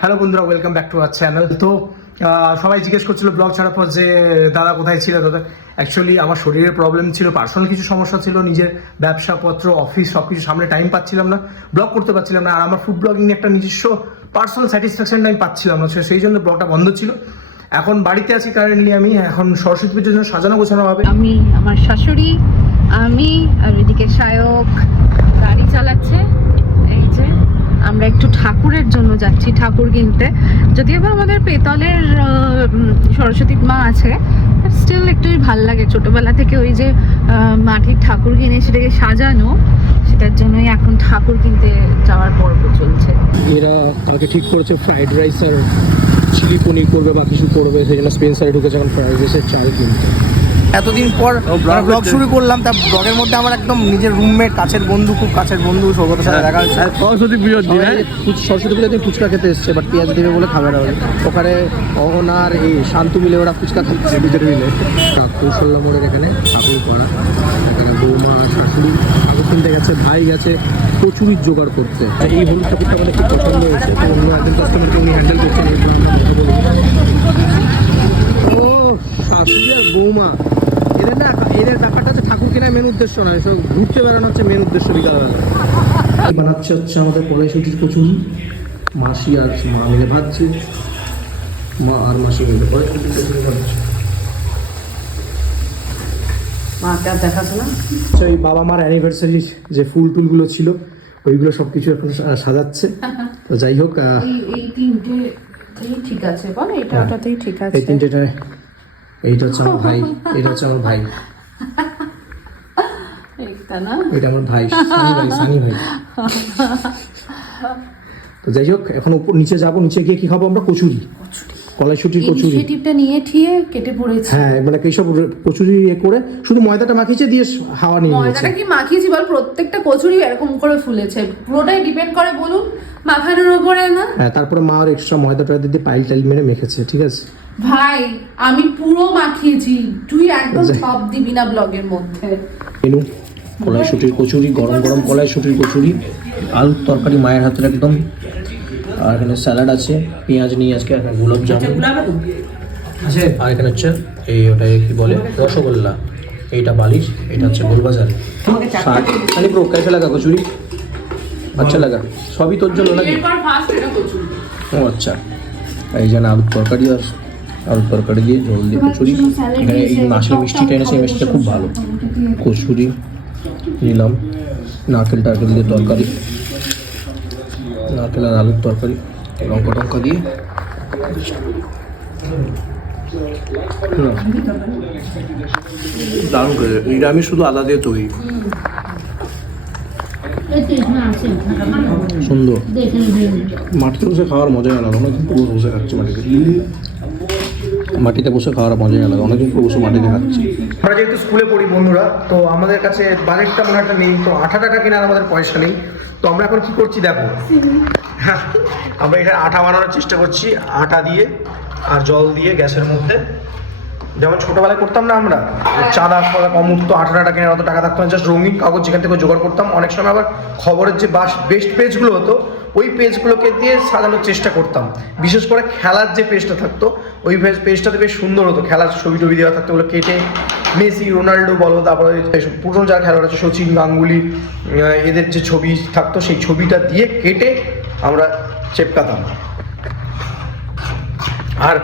Hello বন্ধুরা welcome back to our channel তো সবাই জিজ্ঞেস করছিল ব্লগ ছাড়ার পর যে দাদা কোথায় ছিল, দাদা। অ্যাকচুয়ালি আমার শরীরের প্রবলেম ছিল পার্সোনাল কিছু সমস্যা ছিল, নিজের ব্যবসাপত্র অফিস সব কিছু সামনে টাইম পাচ্ছিলাম না ব্লগ করতে পারছিলাম না, আর আমার ফুড ব্লগিং একটা নিজস্ব পার্সোনাল স্যাটিসফ্যাকশন আমি পাচ্ছিলাম না সেই জন্য ব্লগটা বন্ধ ছিল। এখন বাড়িতে আছি কারেন্টলি আমি, এখন সরস্বতী পুজোর জন্য সাজানো গোছানো হবে। আমি, আমার শাশুড়ি, আমি, আর এদিকে শায়ক গাড়ি চালাচ্ছে, এই যে। আমরা একটু ঠাকুরের জন্য যাচ্ছি, ঠাকুর কিনতে। যদিও বা আমাদের পেতলের সরস্বতী মা আছে স্টিল একটু ভালো লাগে। ছোটবেলা থেকে ওই যে মাটির ঠাকুর কিনে সেটাকে সাজানো, সেটার জন্যই এখন ঠাকুর কিনতে যাওয়ার পর্ব চলছে। এরা তাকে ঠিক করেছে ফ্রাইড রাইস আর চিলি পনির করবে বা কিছু করবে, সেই জন্য স্পেন্সারে ঢুকেছে এখন ফ্রাইড রাইসের চাল কিনতে। এতদিন পর ব্লগ শুরু করলাম তা ব্লগের মধ্যে আমার একদম নিজের রুমমেট কাছের বন্ধু খুব কাছের বন্ধু সৌগতের সাথে দেখা হয়েছে। সরস্বতী পুজোর দিন হ্যাঁ। সরস্বতী পুজোতে ফুচকা খেতে এসছে বাট পেঁয়াজ দেবে বলে খাবে না বলে। ওখানে অহনার এই শান্তু মিলে ওরা ফুচকা খাচ্ছে। দুজনে মিলে। কৌশল্যা মোড়ের এখানে ঠাকুর করা। এখানে বৌমা শাশুড়ি ঠাকুর কিনতে গেছে ভাই গেছে প্রচুরই জোগাড় করতে। এই হলুদ ঠাকুরটা আমাদের খুব পছন্দ হয়েছে। তো অন্য একজন কাস্টমারকে উনি হ্যান্ডেল করছেন আমরা কথা বলব ও শাশুড়ি আর বৌমা। এদের না এদের ব্যাপারটা হচ্ছে ঠাকুর কেনার মেন উদ্দেশ্য নয় সব ঘুরতে বেড়ানো হচ্ছে মেন উদ্দেশ্য বিকালবেলা। বানাচ্ছে হচ্ছে আমাদের কড়াইশুটির কচুরি। মাসি আর মা মিলে ভাজছে। মা আর মাসি মিলে কড়াইশুটির কচুরি ভাজছে। মাকে আর দেখাশোনা আচ্ছা এই বাবা মার অ্যানিভার্সারির যে ফুল টুলগুলো ছিল ওইগুলো সব কিছু এখন সাজাচ্ছে। তো যাই হোক এই এই তিনটে ঠিক আছে বল এটা হ্যাঁ। ওটাতেই ঠিক আছে। এই তিনটেটা এইটা হচ্ছে আমার ভাই এটা হচ্ছে আমার ভাই। এইটা না? এটা আমার ভাই সানি ভাই সানি ভাই। তো যাই হোক এখন উপর নিচে যাব নিচে গিয়ে কি খাব আমরা? কচুরি। কলাইশুটির কচুরি। ইনিশিয়েটিভটা নিয়ে ঠিয়ে কেটে পড়েছে। হ্যাঁ মানে এইসব কচুরি ইয়ে করে শুধু ময়দাটা মাখিয়েছে দিয়ে হাওয়া নিয়ে ময়দাটা কি মাখিয়েছি বল? প্রত্যেকটা কচুরি এরকম করে ফুলেছে। পুরোটাই ডিপেন্ড করে বলুন। মাখানোর উপরে না? হ্যাঁ তারপরে মা আর এক্সট্রা টয়দা দিয়ে পাইল টাইল মেরে মেখেছে ঠিক আছে? ভাই আমি পুরো মাখিয়েছি। তুই একদম সব দিবি না ব্লগের মধ্যে। মেনু কলাইশুটির কচুরি গরম গরম কলাই শুটির কচুরি আলুর তরকারি মায়ের হাতের একদম। আর এখানে স্যালাড আছে পেঁয়াজ নিয়ে আজকে এখানে গোলাপ জামুন। আছে আচ্ছা, আর এখানে হচ্ছে এই ওটা কি বলে? রসগোল্লা। এইটা বালিশ এটা হচ্ছে গোলবাজার। খালি প্রো কেসে লাগা কচুরি। আচ্ছা লাগা। সবই তোর জন্য নাকি? এটা কচুরি। ও আচ্ছা। এই যে না আলুর তরকারি আর আলুর তরকারি দিয়ে ঝোল দিয়ে কচুরি। এখানে এই মাছের মিষ্টিটা এনেছে এই মিষ্টিটা খুব ভালো। কচুরি নিলাম। নারকেল টারকেল দিয়ে তরকারি। নারকেল আর আলুর তরকারি। লঙ্কা টঙ্কা দিয়ে। দারুণ করে নিরামিষ শুধু আদা দিয়ে তৈরি। সুন্দর। মাটিতে বসে খাওয়ার মজাই আলাদা অনেকদিন পুরো বসে খাচ্ছি মাটিতে। মাটিতে বসে খাওয়ার মজাই আলাদা অনেকদিন পুরো বসে মাটিতে খাচ্ছি। আমরা যেহেতু স্কুলে পড়ি বন্ধুরা তো আমাদের কাছে বাজেটটা মনে একটা নেই তো আঠা টাকা কেনার আমাদের পয়সা নেই। তো আমরা এখন কি করছি দেখো? হ্যাঁ, আমরা এখানে আঠা বানানোর চেষ্টা করছি আটা দিয়ে আর জল দিয়ে গ্যাসের মধ্যে। যেমন ছোটবেলায় করতাম না আমরা চাঁদা ফাদা কম উঠতো আঠা টাকা কেনার অত টাকা থাকতো না জাস্ট রঙিন কাগজ যেখান থেকে জোগাড় করতাম। অনেক সময় আবার খবরের যে বাস বেস্ট পেজগুলো হতো ওই পেজগুলোকে দিয়ে সাজানোর চেষ্টা করতাম। বিশেষ করে খেলার যে পেজটা থাকতো ওই পেজ- পেজটাতে বেশ সুন্দর হতো। খেলার ছবি টবি দেওয়া থাকতো ওগুলো কেটে মেসি রোনাল্ডো বলো তারপরে এইসব পুরনো যারা খেলোয়াড় আছে সচিন গাঙ্গুলি এদের যে ছবি থাকতো সেই ছবিটা দিয়ে কেটে আমরা চেপকাতাম। আর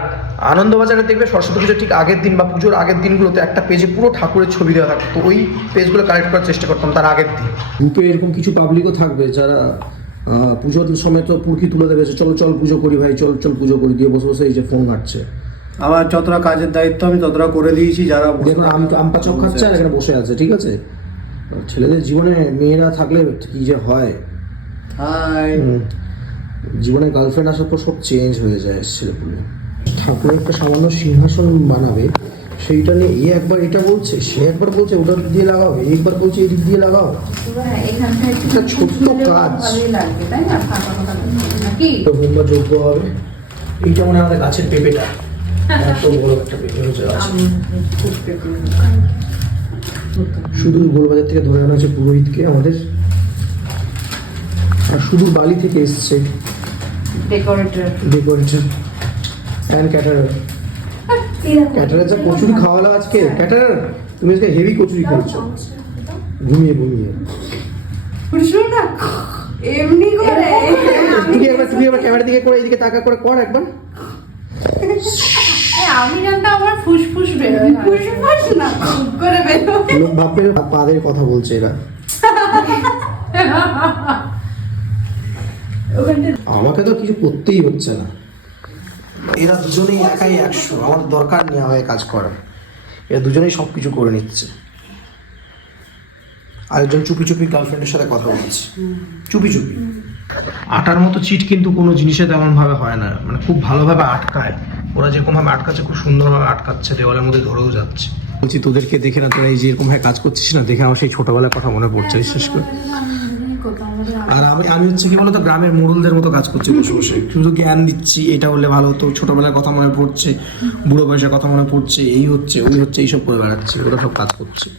আনন্দবাজারে দেখবে সরস্বতী পুজোর ঠিক আগের দিন বা পুজোর আগের দিনগুলোতে একটা পেজে পুরো ঠাকুরের ছবি দেওয়া থাকতো। তো ওই পেজগুলো কালেক্ট করার চেষ্টা করতাম তার আগের দিন। গ্রুপে এরকম কিছু পাবলিকও থাকবে যারা পুজোর সময় তো পুরকি তুলে দেবে চল চল পুজো করি ভাই চল চল পুজো করি। দিয়ে বসে বসে এই যে ফোন ঘাটছে। আমার যতটা কাজের দায়িত্ব আমি ততটা করে দিয়েছি যারা দেখুন আম আমপা চক খাচ্ছে আর এখানে বসে আছে ঠিক আছে? ছেলেদের জীবনে মেয়েরা থাকলে কি যে হয়? হাই জীবনে গার্লফ্রেন্ড আসার পর সব চেঞ্জ হয়ে যায় ছেলেপুলে ঠাকুরের একটা সামান্য সিংহাসন বানাবে সেইটা নিয়ে এ একবার এটা বলছে সে একবার বলছে ওটা দিয়ে লাগাও একবার বলছে এদিক দিয়ে লাগাও। একটা ছোট্ট কাজ। হোমবা যোগ্য হবে। এইটা মানে আমাদের গাছের পেঁপেটা। এত বড় একটা পেঁপে হয়েছে গাছে। শুধু গোলবাজার থেকে ধরে আনা হচ্ছে পুরোহিতকে আমাদের। আর শুধু বালি থেকে এসছে। Decorator decoration and caterer caterer যা কচুরি খাওয়ালো আজকে। ক্যাটারার তুমি আজকে হেভি কচুরি খাচ্ছো। ঘুমিয়ে ঘুমিয়ে। না এমনি করে তুমি একবার তুমি একবার ক্যামেরা দিকে করে এইদিকে তাকা করে কর একবার। আমি জানতাম আমার ফুসফুস বেরোয়। ফুসফুস না করে বেরো লোক ভাববে পাদের কথা বলছে এরা। আমাকে তো কিছু করতেই হচ্ছে না। এরা দুজনেই একাই একশো। আমার দরকার নেই আমাকে কাজ করার। এরা দুজনেই সব কিছু করে নিচ্ছে। আরেকজন চুপি চুপি গার্লফ্রেন্ডের সাথে কথা বলছে। চুপি চুপি। আটার মতো চিট কিন্তু কোনো জিনিসে তেমন ভাবে হয় না। মানে খুব ভালোভাবে আটকায়। ওরা যেরকম ভাবে আটকাচ্ছে, খুব সুন্দরভাবে আটকাচ্ছে, দেওয়ালের মধ্যে ধরেও যাচ্ছে। বলছি, তোদেরকে দেখে না, তোরা এই যে এরকম কাজ করছিস না, দেখে আমার সেই ছোটবেলার কথা মনে পড়ছে বিশেষ করে। আর আমি আমি হচ্ছে কি বলতো গ্রামের মোড়লদের মতো কাজ করছি বসে বসে। শুধু জ্ঞান দিচ্ছি এটা হলে ভালো হতো। ছোটবেলার কথা মনে পড়ছে বুড়ো বয়সের কথা মনে পড়ছে এই হচ্ছে ওই হচ্ছে এইসব করে বেড়াচ্ছি ওরা সব কাজ করছে।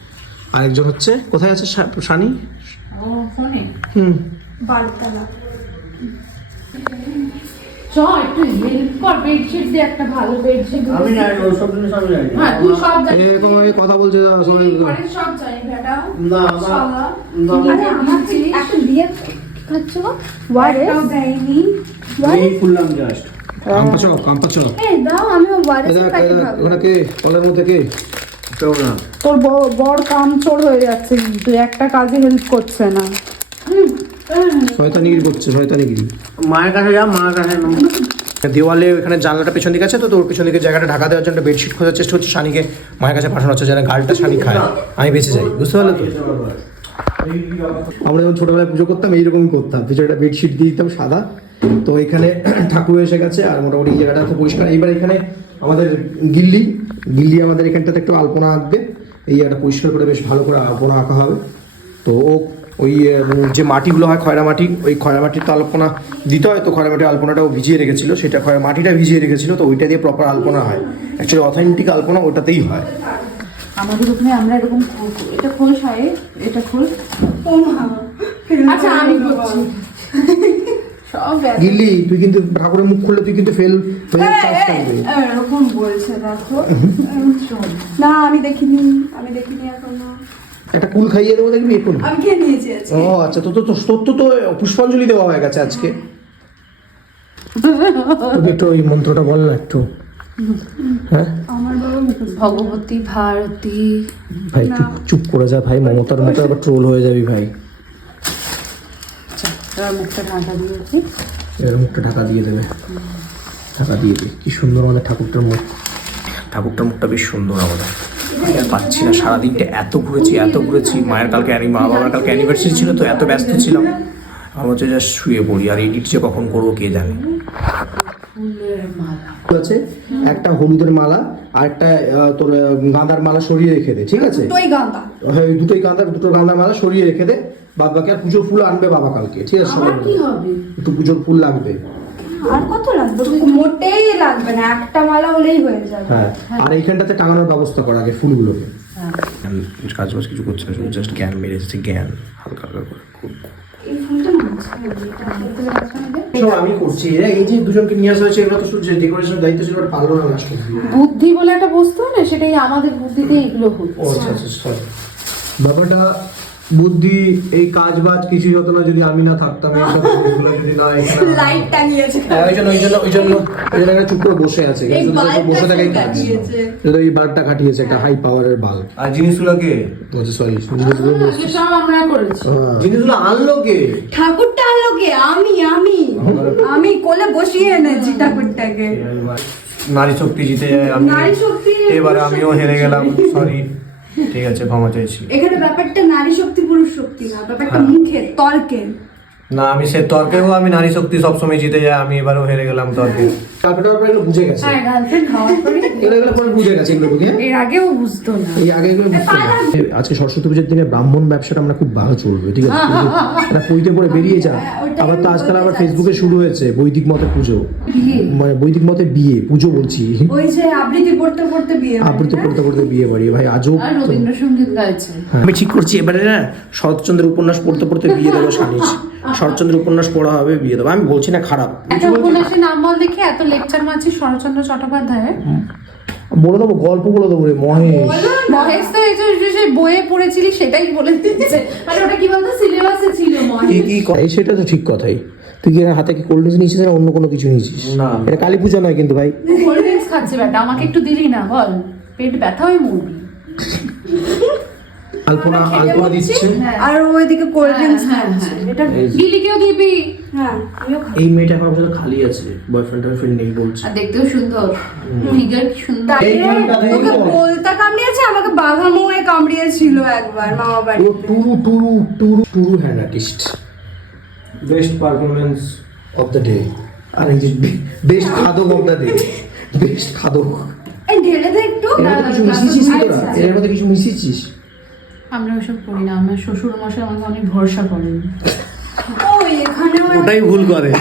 আরেকজন হচ্ছে কোথায় আছে শা- শানি? ও ফোনে। হুম। চ একটু হেল্প কর বেডশিট দিয়ে একটা ভালো বেডশিট আমি জিনিস জানি হ্যাঁ তুই সব জানিস। এরকম কথা বলছে যারা সবাই সব জানি ভেটাও না, আমার- না, একটা খাচ্ছ একটাও দেয়নি এই খুললাম just। কাম্পা চপ কাম্পা চপ এই দাও আমি ওয়ারেস এদের প্যাকেট খাব ওখানে কে কলের মধ্যে কে? কেউ না। তোর ব- বর কামচোর হয়ে যাচ্ছে কিন্তু একটা কাজে হেল্প করছে না। শয়তানিগিরি করছে শয়তানিগিরি। মায়ের কাছে যা মায়ের কাছে দেওয়ালে এখানে জানলাটা পেছন দিকে আছে তো তোর পেছন দিকে জায়গাটা ঢাকা দেওয়ার জন্য বেডশিট খোঁজার চেষ্টা হচ্ছে। শানিকে মায়ের কাছে পাঠানো হচ্ছে যেন গালটা শানি খায়। আমি বেঁচে যাই বুঝতে পারলে তো? আমরা যখন ছোটবেলায় পুজো করতাম, এইরকমই করতাম। পিছনে একটা বেডশিট দিয়ে দিতাম, সাদা। তো এখানে ঠাকুর এসে গেছে, আর মোটামুটি এই জায়গাটা তো পরিষ্কার। এইবার এখানে আমাদের গিল্লি গিল্লি আমাদের এখানটাতে একটু আলপনা আঁকবে। এই জায়গাটা পরিষ্কার করে বেশ ভালো করে আলপনা আঁকা হবে। তো ও ওই যে মাটিগুলো হয়, খয়রা মাটি, ওই খয়রা মাটির তো আলপনা দিতে হয়। তো খয়রা মাটির আলপনাটাও ভিজিয়ে রেখেছিল। সেটা খয়রা মাটিটা ভিজিয়ে রেখেছিল। তো ওইটা দিয়ে প্রপার আলপনা হয়। অ্যাকচুয়ালি অথেন্টিক আলপনা ওটাতেই হয়। আমাদের ওখানে আমরা এরকম। এটা খোল সাহেব এটা খোল আচ্ছা আমি করছি। গিল্লি তুই কিন্তু ঠাকুরের মুখ খুললে তুই কিন্তু ফেল হয়ে থাকবে এরকম বলছে দেখো। না আমি দেখিনি আমি দেখিনি এখনও। একটা কুল খাইয়ে দেবো দেখবি এখন? আমি খেয়ে নিয়েছি আজকে। ও আচ্ছা তো তো তো- তোর তো তো পুষ্পাঞ্জলি দেওয়া হয়ে গেছে আজকে। তোকে একটু ওই মন্ত্রটা বল না একটু। হ্যাঁ? ভগবতী ভারতী। ভাই চুপ চুপ করে যা ভাই মমতার মতো আবার ট্রোল হয়ে যাবি ভাই। এবার মুখটা ঢাকা দিয়েছি এবার মুখটা ঢাকা দিয়ে দেবে। ঢাকা দিয়ে দে। কি সুন্দর আমাদের ঠাকুরটার মুখ। ঠাকুরটার মুখটা বেশ সুন্দর আমাদের। পাচ্ছি না সারাদিনটা এত ঘুরেছি এত ঘুরেছি। মায়ের কালকে মা বাবার কালকে অ্যানিভার্সারি ছিল তো এত ব্যস্ত ছিলাম। আমার হচ্ছে জাস্ট শুয়ে পড়ি। আর এডিট যে কখন করব কে জানে। আছে একটা হলুদের মালা আর একটা তোর গাঁদার মালা সরিয়ে রেখে দে ঠিক আছে? দুটোই গাঁদা। হ্যাঁ ওই দুটোই গাঁদার দুটো গাঁদার মালা সরিয়ে রেখে দে বাদ বাকি আর পুজোর ফুল আনবে বাবা কালকে ঠিক আছে? সবাই কি হবে? একটু পুজোর ফুল লাগবে। আর কত লাগবে? মোটেই লাগবে না একটা মালা হলেই হয়ে যাবে। হ্যাঁ আর এইখানটাতে টাঙানোর ব্যবস্থা করা আগে ফুলগুলোকে। কাজ বাজ কিছু করছে না শুধু জাস্ট জ্ঞান হালকা হালকা করে। খুব এই ফুলটা আমি করছি। এই যে দুজনকে নিয়ে আসা হয়েছে এগুলো তো শুধু ডেকোরেশন দায়িত্ব ছিল ওটা পারল না লাস্ট বুদ্ধি বলে একটা বস্তু না সেটাই আমাদের বুদ্ধিতে এগুলো হচ্ছে। আচ্ছা আচ্ছা সরি ব্যাপারটা বুদ্ধি এই কাজ বাজ কিছু হতো না যদি আমি না থাকতাম এইসব যদি না লাইট টাঙিয়েছে। হ্যাঁ, ওই জন্য ওই জন্য ওই জন্য ওই জন্য চুপ করে বসে আছে। বসে থাকাই কাজ। কাটিয়েছে। এই বাল্বটা কাটিয়েছে একটা হাই পাওয়ারের বাল্ব আর জিনিসগুলো কে? আচ্ছা সরি জিনিসগুলো আমরা করেছি। হ্যাঁ। জিনিসগুলো আনলো কে? ঠাকুরটা আনলো কে? আমি আমি। আমি কোলে বসিয়ে এনেছি ঠাকুরটাকে। নারী শক্তি জিতে যায় আমি নারী শক্তি এবারে আমিও হেরে গেলাম সরি ঠিক আছে ক্ষমা চাইছি এখানে ব্যাপারটা নারী শক্তি পুরুষ শক্তি না ব্যাপারটা হ্যাঁ। মুখে তর্কের না আমি সে তর্কেও আমি নারী শক্তি সবসময় জিতে যাই আমি এবারও হেরে গেলাম তর্কে। তারপরে তারপরে এগুলো বুঝে গেছে। হ্যাঁ গার্লফ্রেন্ড হওয়ার পরে এগুলো এগুলো পরে বুঝে গেছে এগুলো বুঝে। এর আগেও বুঝতো না। এই আগে এগুলো বুঝতে না। আজকে সরস্বতী পুজোর দিনে ব্রাহ্মণ ব্যবসাটা আমরা খুব ভালো চলবে ঠিক আছে? এটা বইতে পড়ে বেরিয়ে যা। আবার তো আজকাল আবার ফেসবুকে শুরু হয়েছে বৈদিক মতে পুজো। বিয়ে। মানে বৈদিক মতে বিয়ে পুজো বলছি। ওই যে আবৃত্তি পড়তে পড়তে বিয়ে হয়, আবৃত্তি পড়তে পড়তে বিয়ে বাড়ি। ভাই আজও রবীন্দ্রসঙ্গীত গাইছে। আমি ঠিক করছি এবারে না শরৎচন্দ্রের উপন্যাস পড়তে পড়তে বিয়ে দেবো স্বামীর শরৎচন্দ্রের উপন্যাস পড়া হবে বিয়ে দেবো। আমি বলছি না খারাপ। উপন্যাসের নাম বল দেখি এত লেকচার মারছি শরৎচন্দ্র চট্টোপাধ্যায়ের। বলে দেবো গল্প বলে দেবো রে মহেশ। মহেশ তো এই যে যে বইয়ে পড়েছিলি সেটাই বলে দিচ্ছে মানে ওটা কি বলতো সিলেবাসে ছিল কি মহেশ। কি ক- সেটা তো ঠিক কথাই। তুই কি হাতে কি কোল্ড ড্রিঙ্কস নিয়েছিস না অন্য কোনো কিছু নিয়েছিস? না। এটা কালী পূজা নয় কিন্তু ভাই। কোল্ড ড্রিঙ্কস খাচ্ছে বেটা আমাকে একটু দিলি না বল। পেট ব্যথা হয়ে মরবি আলপনা আলপনা দিচ্ছে। আর ওইদিকে কোল্ড ড্রিঙ্কস খাচ্ছে এটা গিলিকেও দিবি? হ্যাঁ আমিও খাব। এই মেয়েটা এখন পর্যন্ত খালি আছে বয়ফ্রেন্ড টয়ফ্রেন্ড নেই বলছে। আর দেখতেও সুন্দর। ফিগার কি সুন্দর। ওকে বলতা কামড়িয়েছে আমাকে বাঘা মোয়ে কামড়িয়েছিল একবার মামা বাড়ি ও টুরু টুরু টুরু true hand artist best performance of the day আর এই যে বেস্ট খাদক অফ দ্য ডে বেস্ট খাদক। এই ঢেলে দে একটু। এর মধ্যে কিছু মিশিয়েছিস এর মধ্যে কিছু মিশিয়েছিস? আমরা ওসব করি না আমার শ্বশুর মশাই আমাকে অনেক ভরসা করেন। ওই এখানেও ওটাই ভুল করে।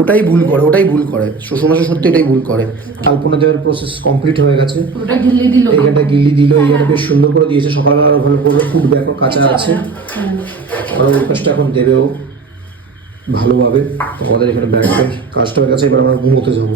ওটাই ভুল করে ওটাই ভুল করে। শ্বশুরমশাই সত্যি এটাই ভুল করে। আলপনা দেওয়ার প্রসেস কমপ্লিট হয়ে গেছে। ওটা গিলে দিল। এইখানটা গিলি দিল এইখানটা বেশ সুন্দর করে দিয়েছে। সকালবেলা ওখানে করবে ফুটবে এখন কাঁচা আছে। আর ওই কাজটা এখন দেবেও ভালোভাবে। আমাদের এখানে ব্যাগ কাজটা হয়ে গেছে এবার আমরা ঘুমোতে যাব।